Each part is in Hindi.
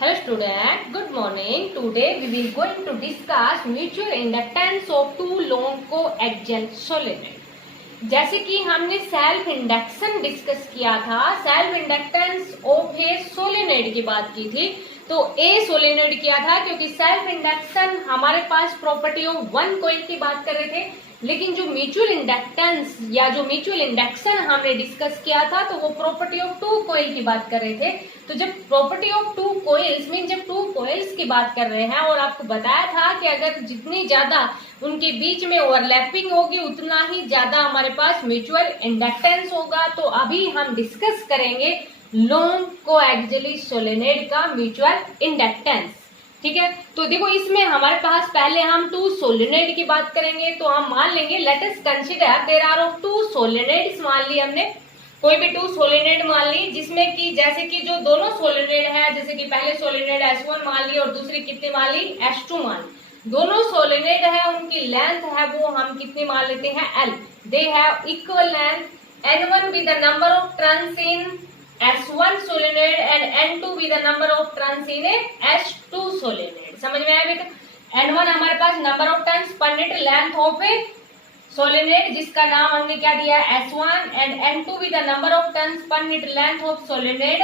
Hello student, good morning. Today we will going to discuss mutual inductance of two long coaxial solenoid. जैसे कि हमने सेल्फ इंडक्शन डिस्कस किया था, self inductance of a solenoid की बात की थी, तो ए सोलेनोइड किया था क्योंकि सेल्फ इंडक्शन हमारे पास प्रॉपर्टी ऑफ वन कॉइल की बात कर रहे थे, लेकिन जो म्यूचुअल इंडक्टेंस या जो म्यूचुअल इंडक्शन हमने डिस्कस किया था तो वो प्रॉपर्टी ऑफ टू कॉइल की बात कर रहे थे। तो जब property of two coils mean जब टू कॉइल्स की बात कर रहे हैं और आपको बताया था कि अगर जितनी ज्यादा उनके बीच में ओवरलैपिंग होगी उतना ही ज्यादा हमारे पास म्यूचुअल इंडक्टेंस होगा। तो अभी हम डिस्कस करेंगे लॉन्ग कोएक्सियली सोलेनोइड का म्यूचुअल इंडक्टेंस। ठीक है, तो देखो इसमें हमारे पास पहले हम टू सोलेनोइड की बात करेंगे। तो हम मान लेंगे let us consider there are of two solenoids. मान ली हमने कोई भी टू सोलेनोइड मान ली जिसमें कि जैसे कि जो दोनों सोलेनोइड है, जैसे कि पहले सोलेनोइड S1 मान ली और दूसरी कितनी मान ली S2 मान ली। दोनों सोलेनोइड है, उनकी लेंथ है वो हम कितनी मान लेते हैं L। They have equal length N1 with the number of turns in S1 solenoid and N2 with the number of turns in a S2 solenoid। समझ में आया बेटा? N1 हमारे पास number of turns per minute length of a solenoid जिसका नाम हमने क्या दिया है S1 एंड N2 with the number of turns per minute length of solenoid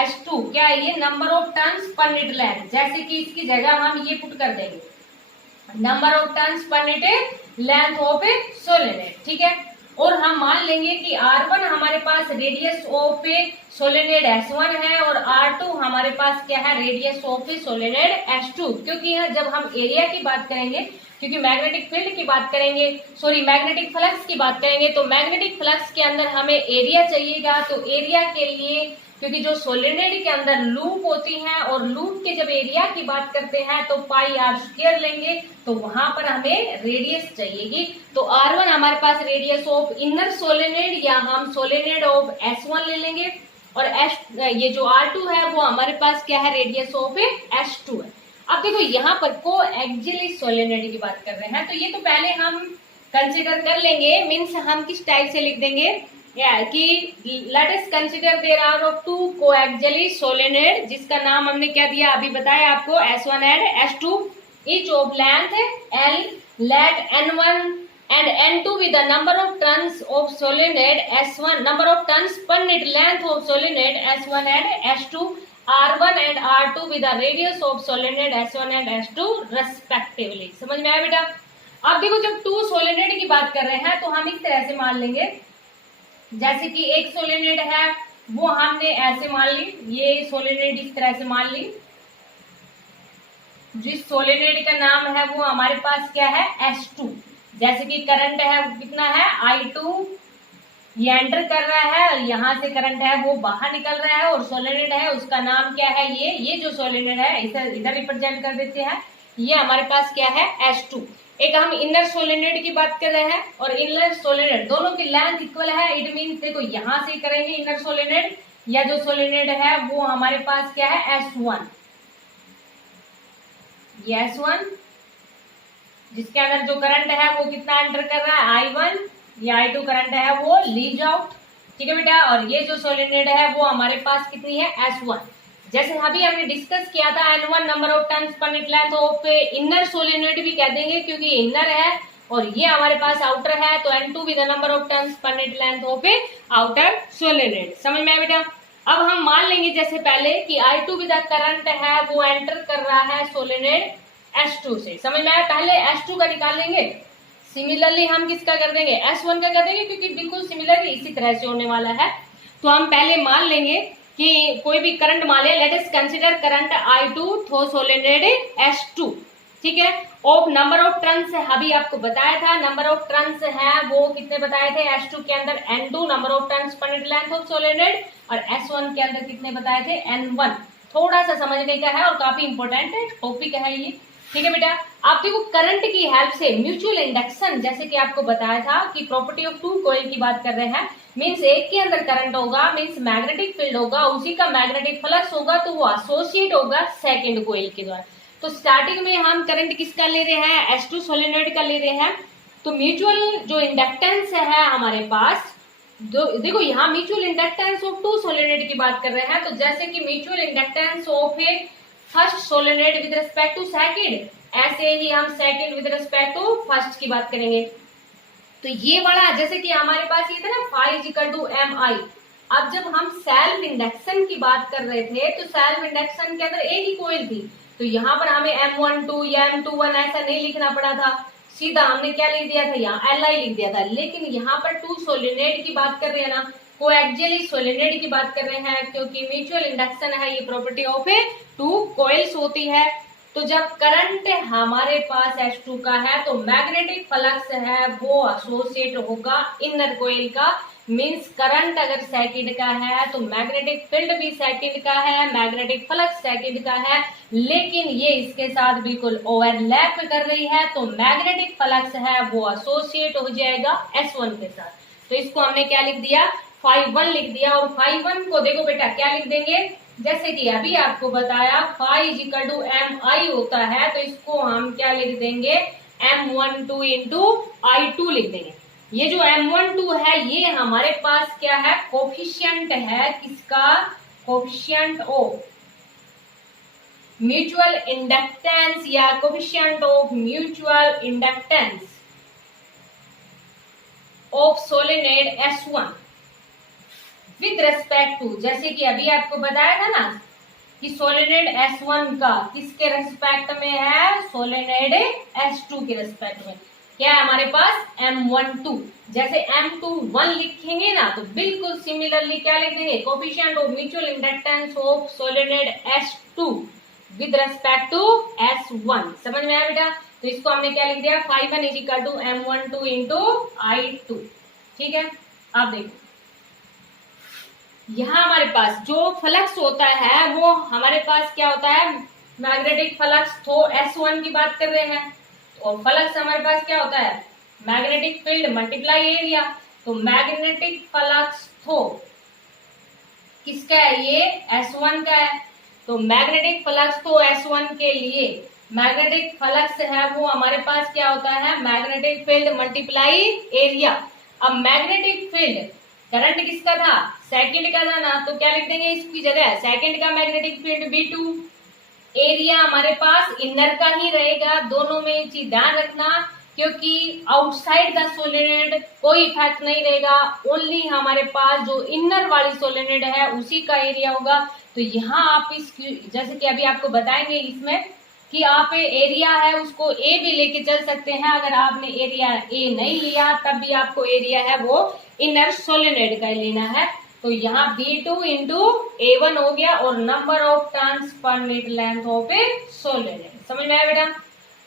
S2। क्या है ये? Number of turns per minute length. जैसे कि इसकी जगह हम ये पुट कर देंगे number of turns per minute length of a solenoid. ठीक है, और हम मान लेंगे कि R1 हमारे पास radius of a solenoid S1 है और R2 हमारे पास क्या है? Radius of a solenoid S2। क्योंकि यहाँ जब हम एरिया की बात करेंगे, क्योंकि मैग्नेटिक फील्ड की बात करेंगे, सॉरी मैग्नेटिक फ्लक्स की बात करेंगे, तो मैग्नेटिक फ्लक्स के अंदर हमें एरिया चाहिएगा। तो एरिया के लिए क्योंकि जो सोलेनोइड के अंदर लूप होती हैं और लूप के जब एरिया की बात करते हैं तो पाई आर स्क्वायर लेंगे, तो वहां पर हमें रेडियस चाहिएगी। तो R1 हमारे पास रेडियस ऑफ इनर सोलेनोइड या हम सोलेनोइड ऑफ S1 ले लेंगे और ये जो R2 है वो हमारे पास क्या है? रेडियस ऑफ S2 है। अब देखो यहाँ पर कोएक्सियली सोलेनोइड की बात कर रहे हैं, तो ये तो पहले हम कंसिडर कर लेंगे। मीन्स हम किस टाइप से लिख देंगे कि let us consider there are of two coaxially solenoid जिसका नाम हमने क्या दिया अभी बताया आपको S1 एंड S2 each of length L, let N1 and N2 with the number of turns of solenoid S1, number of turns per minute length of solenoid S1 and S2, R1 and R2 with the radius of solenoid S1 and S2 respectively। समझ में आया बेटा? अब देखो जब टू सोलेनोइड की बात कर रहे हैं तो हम इस तरह से मान लेंगे, जैसे कि एक सोलेनोइड है वो हमने ऐसे मान ली, ये सोलेनोइड इस तरह से मान ली। जिस सोलेनोइड का नाम है वो हमारे पास क्या है? S2। जैसे कि करंट है वो कितना है? I2 ये एंटर कर रहा है और यहाँ से करंट है वो बाहर निकल रहा है और सोलेनोइड है उसका नाम क्या है? ये जो सोलेनोइड है इधर रिप्रेजेंट कर देते हैं, ये हमारे पास क्या है? S2। एक हम इनर सोलेनोइड की बात कर रहे हैं और इनर सोलेनोइड दोनों की लेंथ इक्वल है। इट मीन्स देखो यहां से करेंगे इनर सोलेनोइड या जो सोलेनोइड है वो हमारे पास क्या है? S1। ये S1 जिसके अंदर जो करंट है वो कितना एंटर कर रहा है? I1। ये I2 करंट है वो लीज आउट। ठीक है बेटा, और ये जो सोलेनोइड है वो हमारे पास कितनी है? S1। जैसे अभी हमने डिस्कस किया था N1 number of turns per minute length of inner solenoid भी कह देंगे क्योंकि इनर है और ये हमारे पास आउटर है, तो N2 with the number of turns per minute length of outer solenoid. समझ में आया बेटा? अब हम मान लेंगे जैसे पहले कि I2 विद द करंट है वो एंटर कर रहा है सोलेनोइड S2 से। समझ में आया? पहले S2 का निकाल लेंगे, सिमिलरली हम किसका कर देंगे? S1 का कर देंगे क्योंकि बिल्कुल सिमिलर इसी तरह से होने वाला है। तो हम पहले मान लेंगे कि कोई भी करंट मान ले, late us consider current I2 through solenoid S2। ठीक है, ऑफ नंबर ऑफ टर्न्स अभी आपको बताया था, नंबर ऑफ टर्न्स है वो कितने बताए थे? S2 के अंदर N2 number of turns per minute length of solenoid और S1 के अंदर कितने बताए थे? N1। थोड़ा सा समझने का है और काफी इंपॉर्टेंट टॉपिक है ये। ठीक है बेटा, आप देखो करंट की हेल्प से म्यूचुअल इंडक्शन जैसे कि आपको बताया था कि प्रॉपर्टी ऑफ टू कॉइल की बात कर रहे हैं, मीन्स एक के अंदर करंट होगा, मीन्स मैग्नेटिक फील्ड होगा, उसी का मैग्नेटिक फ्लक्स होगा तो वो एसोसिएट होगा सेकंड कॉइल के द्वारा। तो स्टार्टिंग में हम करंट किसका ले रहे हैं? S2 सोलेनोइड का ले रहे हैं। तो म्यूचुअल जो इंडक्टेंस है हमारे पास, देखो यहाँ mutual inductance of two solenoid की बात कर रहे हैं, तो जैसे कि mutual inductance of a first solenoid with respect to second, ऐसे ही हम second with respect to first की बात करेंगे। तो ये वाला जैसे कि हमारे पास ये था ना phi is equal to mi। अब जब हम सेल्फ इंडक्शन की बात कर रहे थे तो सेल्फ इंडक्शन के अंदर एक ही कोइल थी, तो यहाँ पर हमें M12 या M21 ऐसा नहीं लिखना पड़ा था, सीधा हमने क्या लिख दिया था, यहाँ Li लिख दिया था। लेकिन यहाँ पर टू सोलेनोइड की बात कर रहे हैं ना, कोएक्सियली सोलेनोइड की बात कर रहे हैं, क्योंकि म्यूचुअल इंडक्शन है, ये property of a two coils होती है। तो जब करंट हमारे पास H2 का है तो मैग्नेटिक फ्लक्स है वो एसोसिएट होगा इनर कोइल का, मींस करंट अगर सेकंड का है तो मैग्नेटिक फील्ड भी सेकंड का है, मैग्नेटिक फ्लक्स सेकंड का है, लेकिन ये इसके साथ बिल्कुल ओवरलैप कर रही है, तो मैग्नेटिक फ्लक्स है वो एसोसिएट हो जाएगा S1 के साथ। तो इसको हमने क्या लिख दिया, phi1 लिख दिया। और phi1 को देखो बेटा क्या लिख देंगे, जैसे कि अभी आपको बताया phi is equal to mi होता है, तो इसको हम क्या लिख देंगे, M12 इंटू I2 लिख देंगे। ये जो M12 है ये हमारे पास क्या है, कोफिशिएंट है, किसका, कोफिशिएंट ऑफ म्यूचुअल इंडक्टेंस या coefficient of mutual inductance of solenoid S1 with respect to, जैसे कि अभी आपको बताया था ना कि सोलेनोइड S1 का किसके रेस्पेक्ट में है, सोलेनोइड S2 के रेस्पेक्ट में क्या है हमारे पास, M12। जैसे M21 लिखेंगे ना तो बिल्कुल सिमिलरली क्या लिख देंगे, coefficient of mutual inductance of solenoid S2 with respect to S1। समझ में आया बेटा, तो इसको हमने क्या लिख दिया, phi1 is equal to M12 into I2। ठीक है, आप देखो यहाँ हमारे पास जो फ्लक्स होता है वो हमारे पास क्या होता है, मैग्नेटिक फ्लक्स, तो S1 की बात कर रहे हैं, और फ्लक्स हमारे पास क्या होता है, मैग्नेटिक फील्ड मल्टीप्लाई एरिया। तो मैग्नेटिक फ्लक्स तो किसका है, ये S1 का है, तो मैग्नेटिक फ्लक्स तो S1 के लिए मैग्नेटिक फ्लक्स है वो हमारे पास क्या होता है, मैग्नेटिक फील्ड मल्टीप्लाई एरिया। अब मैग्नेटिक फील्ड करंट किसका था, सेकंड का था ना, तो क्या लिख देंगे इसकी जगह, सेकंड का मैग्नेटिक फील्ड V2, एरिया हमारे पास इनर का ही रहेगा। दोनों में एक चीज ध्यान रखना, क्योंकि आउटसाइड द सोलेनोइड कोई इफेक्ट नहीं रहेगा, ओनली हमारे पास जो इनर वाली सोलेनोइड है उसी का एरिया होगा। तो यहाँ आप इस, जैसे कि अभी आपको बताएंगे इसमें कि आप एरिया है उसको ए भी लेके चल सकते हैं, अगर आपने एरिया ए नहीं लिया तब भी आपको एरिया है वो इनर सोलेनोइड का लेना है। तो यहाँ B2 इंटू A1 हो गया, और number of turns per metre length of a solenoid. समझ में आया बेटा।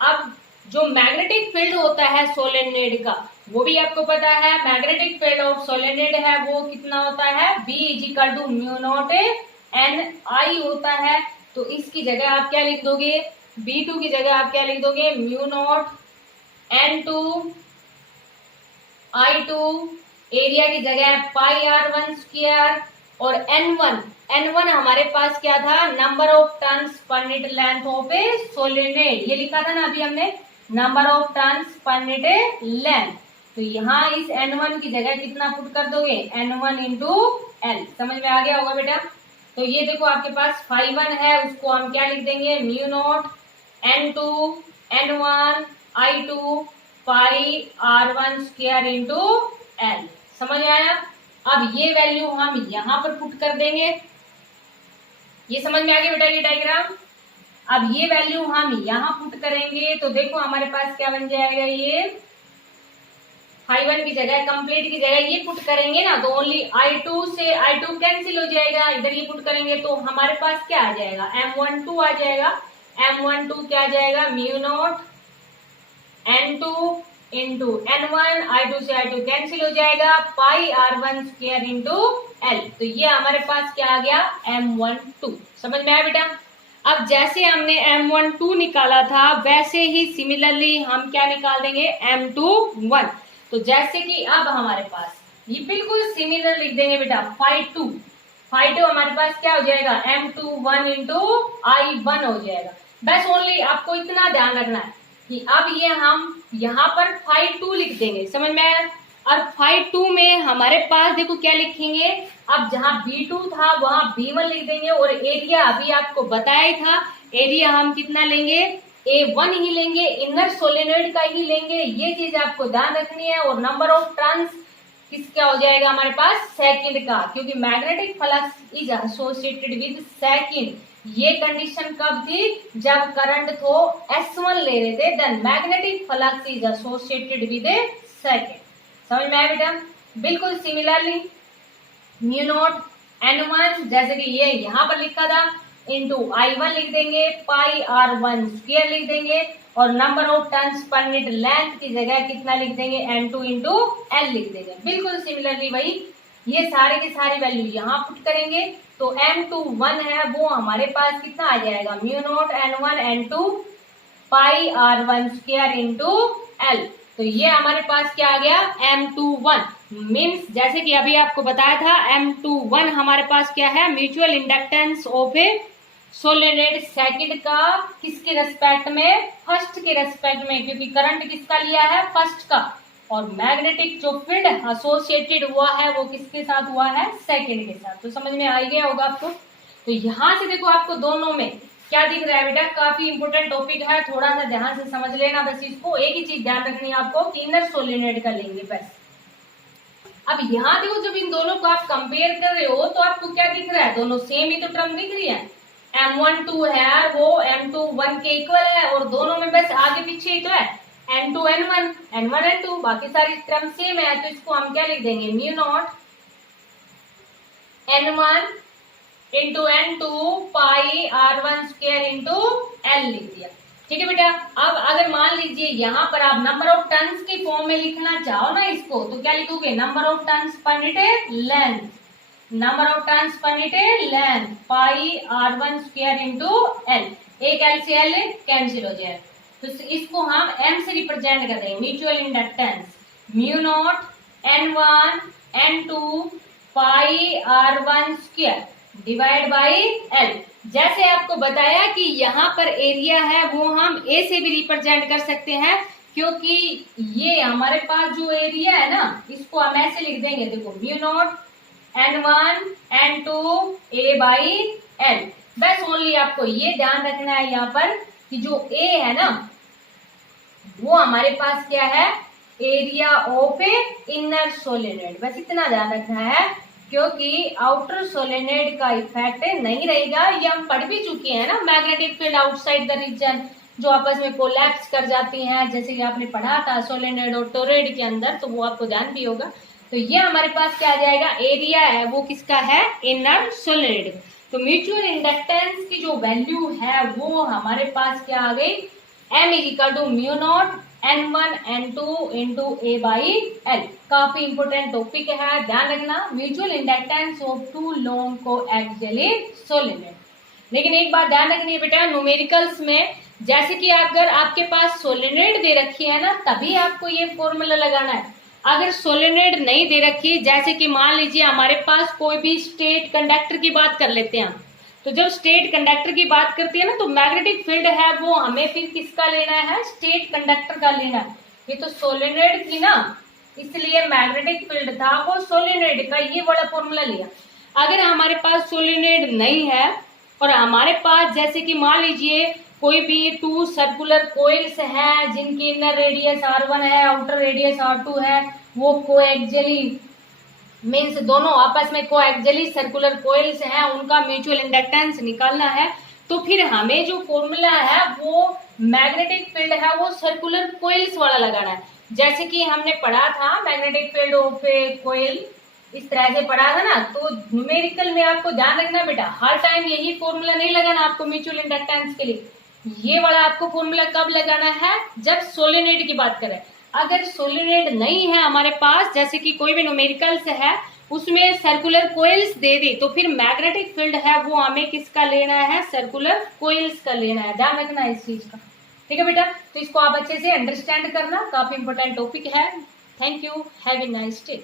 अब जो मैग्नेटिक फील्ड होता है सोलेनोइड का वो भी आपको पता है, मैग्नेटिक फील्ड ऑफ सोलेनोइड है वो कितना होता है, B is equal to mu naught Ni होता है। तो इसकी जगह आप क्या लिख दोगे, B2 की जगह आप क्या लिख दोगे, mu naught N2 I2, area की जगह पाई R1 स्क्वायर, और N1 हमारे पास क्या था, number of turns per metre length of a solenoid, ये लिखा था ना अभी हमने, number of turns per metre length. तो यहाँ इस N1 की जगह कितना पुट कर दोगे, N1 इंटू L। समझ में आ गया होगा बेटा। तो ये देखो आपके पास phi1 है, उसको हम क्या लिख देंगे, mu naught N2 N1 I2 पाई R1 स्क्वायर इंटू L। समझ आया। अब ये वैल्यू हम यहाँ पर पुट कर देंगे, ये समझ में आ गया बेटा ये डायग्राम। अब ये वैल्यू हम यहाँ पुट करेंगे तो देखो हमारे पास क्या बन जाएगा, ये phi1 की जगह, कंप्लीट की जगह ये पुट करेंगे ना तो ओनली I2 से I2 कैंसिल हो जाएगा, इधर ये पुट करेंगे तो हमारे पास क्या आ जाएगा, M12 आ जाएगा। M12 क्या आ जाएगा, mu naught N2 into N1, I2 से I2 कैंसिल हो जाएगा, पाई R1 स्क्वायर इंटू L। तो ये हमारे पास क्या आ गया, M12। समझ में आया बेटा। अब जैसे हमने M12 निकाला था वैसे ही सिमिलरली हम क्या निकाल देंगे, M21। तो जैसे कि अब हमारे पास ये बिल्कुल सिमिलर लिख देंगे बेटा, phi2 हमारे पास क्या हो जाएगा, M21 इंटू I1 हो जाएगा। बस ओनली आपको इतना ध्यान रखना है कि अब ये हम यहाँ पर phi2 लिख देंगे। समझ में आया। और phi2 में हमारे पास देखो क्या लिखेंगे, अब जहाँ B2 था वहां B1 लिख देंगे, और एरिया अभी आपको बताया था एरिया हम कितना लेंगे, A1 ही लेंगे, इनर सोलेनोइड का ही लेंगे, ये चीज आपको ध्यान रखनी है। और नंबर ऑफ टर्न्स किसका हो जाएगा हमारे पास, सेकंड का, क्योंकि magnetic flux is associated with second. ये कंडीशन कब थी, जब करंट को S1 ले रहे थे, then magnetic flux is associated with second. समझ में आया बेटा। बिल्कुल सिमिलरली म्यू नॉट N1 जैसे कि ये यहाँ पर लिखा था इंटू I1 लिख देंगे, पाई R1 स्क्वायर लिख देंगे, और number of turns per minute length की जगह कितना लिख देंगे, N2 इंटू L लिख देंगे। बिल्कुल सिमिलरली वही ये सारे के सारे वैल्यू यहाँ पुट करेंगे, तो M21 है वो हमारे पास कितना आ जाएगा, म्यू नॉट N1 N2 पाई R1 स्क्वायर इंटू L। तो ये हमारे पास क्या आ गया, M21 मीन्स जैसे कि अभी आपको बताया था, M21 हमारे पास क्या है, mutual inductance of a solenoid second का किसके रेस्पेक्ट में, फर्स्ट के रेस्पेक्ट में, क्योंकि करंट किसका लिया है, फर्स्ट का, और मैग्नेटिक जो फील्ड एसोसिएटेड हुआ है वो किसके साथ हुआ है, सेकंड के साथ। तो समझ में आ गया होगा आपको। तो यहाँ से देखो आपको दोनों में क्या दिख रहा है बेटा, काफी इंपोर्टेंट टॉपिक है, थोड़ा सा ध्यान से समझ लेना बस इसको। एक ही चीज ध्यान रखनी है आपको कि इनर सोलेनोइड का लेंगे बस। अब यहाँ देखो जब इन दोनों को आप कंपेयर कर रहे हो तो आपको क्या दिख रहा है, दोनों सेम ही तो टर्म दिख रही है। M12 है वो M21 के इक्वल है, और दोनों में बस आगे पीछे ही तो है, N2 N1 N1 N2, बाकी सारी टर्म सेम है। तो इसको हम क्या लिख देंगे, mu naught N1 into N2 पाई R1 स्क्वायर इंटू L लिख दिया। ठीक है बेटा। अब अगर मान लीजिए यहाँ पर आप नंबर ऑफ टर्न्स के फॉर्म में लिखना चाहो ना इसको, तो क्या लिखोगे, number of turns per unit length, number of turns per unit length pi R1 square into L। एक L से L कैंसिल हो जाए, तो इसको हम M से रिप्रेजेंट कर देंगे, mutual inductance mu naught N1 N2 pi R1 square divide by L। जैसे आपको बताया कि यहाँ पर एरिया है वो हम A से भी रिप्रेजेंट कर सकते हैं, क्योंकि ये हमारे पास जो एरिया है ना इसको हम ऐसे लिख देंगे, देखो mu naught N1 N2 A by L। बस ओनली आपको ये ध्यान रखना है यहाँ पर कि जो A है ना वो हमारे पास क्या है, area of a inner solenoid, बस इतना ध्यान रखना है, क्योंकि आउटर सोलेनोइड का इफेक्ट नहीं रहेगा। ये हम पढ़ भी चुके हैं ना, magnetic field outside the region जो आपस में कोलैप्स कर जाती हैं, जैसे कि आपने पढ़ा था सोलेनोइड और टोरॉइड के अंदर, तो वो आपको ध्यान भी होगा। तो ये हमारे पास क्या आ जाएगा, एरिया है वो किसका है, इनर सोलेनोइड। तो म्यूचुअल इंडक्टेंस की जो वैल्यू है वो हमारे पास क्या आ गई, M is equal to mu naught N1 N2 into A by L। काफी इंपोर्टेंट टॉपिक है, ध्यान रखना, mutual inductance of two long coaxially solenoid. लेकिन एक बात ध्यान रखनी है बेटा, न्यूमेरिकल्स में जैसे कि अगर आपके पास सोलेनोइड दे रखी है ना तभी आपको ये फॉर्मूला लगाना है। अगर सोलेनोइड नहीं दे रखी, जैसे कि मान लीजिए हमारे पास कोई भी स्टेट कंडक्टर की बात कर लेते हैं, तो जब स्टेट कंडक्टर की बात करती है ना तो मैग्नेटिक फील्ड है वो हमें फिर किसका लेना है, स्टेट कंडक्टर का लेना है। ये तो सोलेनोइड थी ना इसलिए मैग्नेटिक फील्ड था वो सोलेनोइड का, ये बड़ा फॉर्मूला लिया। अगर हमारे पास सोलेनोइड नहीं है और हमारे पास जैसे कि मान लीजिए कोई भी टू सर्कुलर कोइल्स है जिनकी इनर रेडियस R1 है, आउटर रेडियस R2 है, वो कोएक्सियली मीन्स दोनों आपस में कोएक्सियली सर्कुलर कोइल्स हैं, उनका म्यूचुअल इंडक्टेंस निकालना है, तो फिर हमें जो फॉर्मूला है वो मैग्नेटिक फील्ड है वो सर्कुलर कोइल्स वाला लगाना है। जैसे कि हमने पढ़ा था magnetic field of a coil, इस तरह से पढ़ा था ना। तो न्यूमेरिकल में आपको ध्यान रखना बेटा, हर टाइम यही फॉर्मूला नहीं लगाना आपको म्यूचुअल इंडक्टेंस के लिए। ये वाला आपको फॉर्मूला कब लगाना है, जब सोलेनोइड की बात करें। अगर सोलेनोइड नहीं है हमारे पास, जैसे कि कोई भी न्यूमेरिकल्स है उसमें सर्कुलर कोइल्स दे दी, तो फिर मैग्नेटिक फील्ड है वो हमें किसका लेना है, सर्कुलर कोइल्स का लेना है। ध्यान रखना है इस चीज का, ठीक है बेटा। तो इसको आप अच्छे से अंडरस्टैंड करना, काफी इंपोर्टेंट टॉपिक है। Thank you, have a nice day.